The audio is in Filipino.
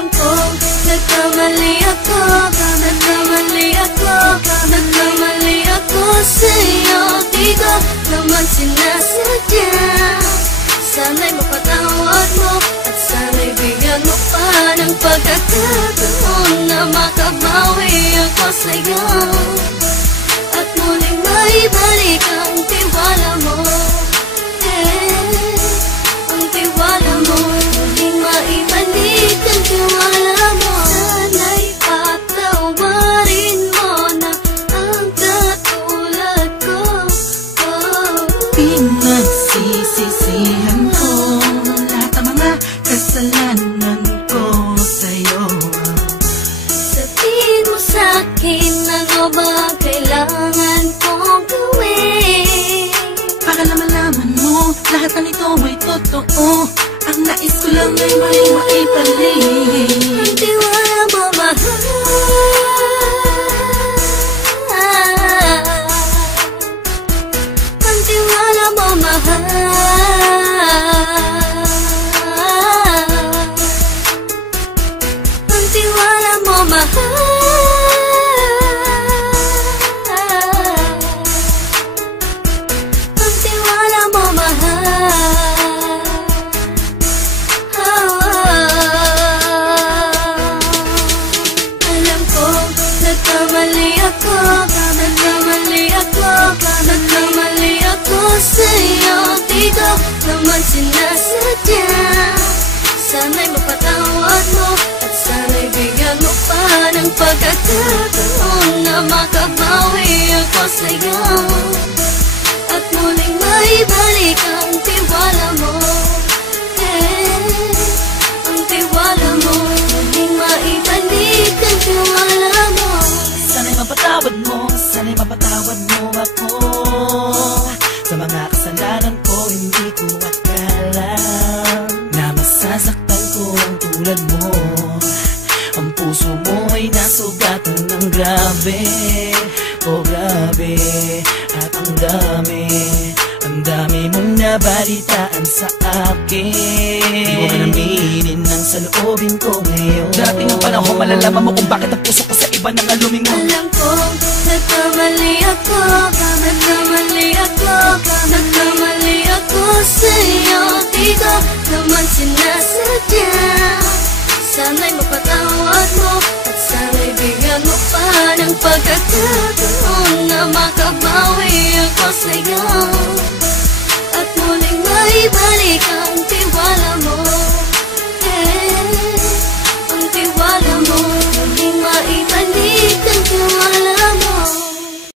Alam kong nagkamali ako, nagkamali ako sa'yo. Di ko naman sinasadya. Sana'y mapatawad mo at sana'y bigyan mo pa ng pagkakataon na makabawi ako sa'yo at muling maibalik ang tiwala mo. Ang tiwala mo, muling maibalik ang tiwala mo. Sana'y patawarin mo na ang katulad ko. Pinagsisisihan ko lahat ng mga kasalanan ko sa'yo. Sabihin mo sa'kin ano ba kailangan kong gawin Para malaman mo lahat ng ito ay totoo. Ang nais ko lang ay maibalik ang tiwala mo, mahal. Ang tiwala mo, mahal. Ang tiwala mo, mahal. Ang tiwala mo, mahal. Alam ko, nagkamali ako sa'yo. Di ko naman sinasadya. Sana'y mapatawad mo at sana'y bigyan mo pa ng pagkakataon na makabawi ako sa'yo at muling maibalik ang tiwala mo. Ang tiwala mo, muling maibalik ang tiwala mo. Sana'y mapatawad mo ako sa mga kasalanan ko. Hindi ko akala na masasaktan ko ang tulad mo. Ang puso mo ay nasugatan ng grabe, oh grabe. At ang dami mong nabalitaan sa akin. Di ko man aminin ang saloobin ko ngayon. Darating ang panahon, malalaman mo kung bakit ang puso ko sa iba nang alumingon. Alam kong nagkamali ako sa'yo. Di ko naman sinasadya. Sana'y mapatawad mo at sana'y bigyan mo pa ng pagkakataon na makabawi ako sa'yo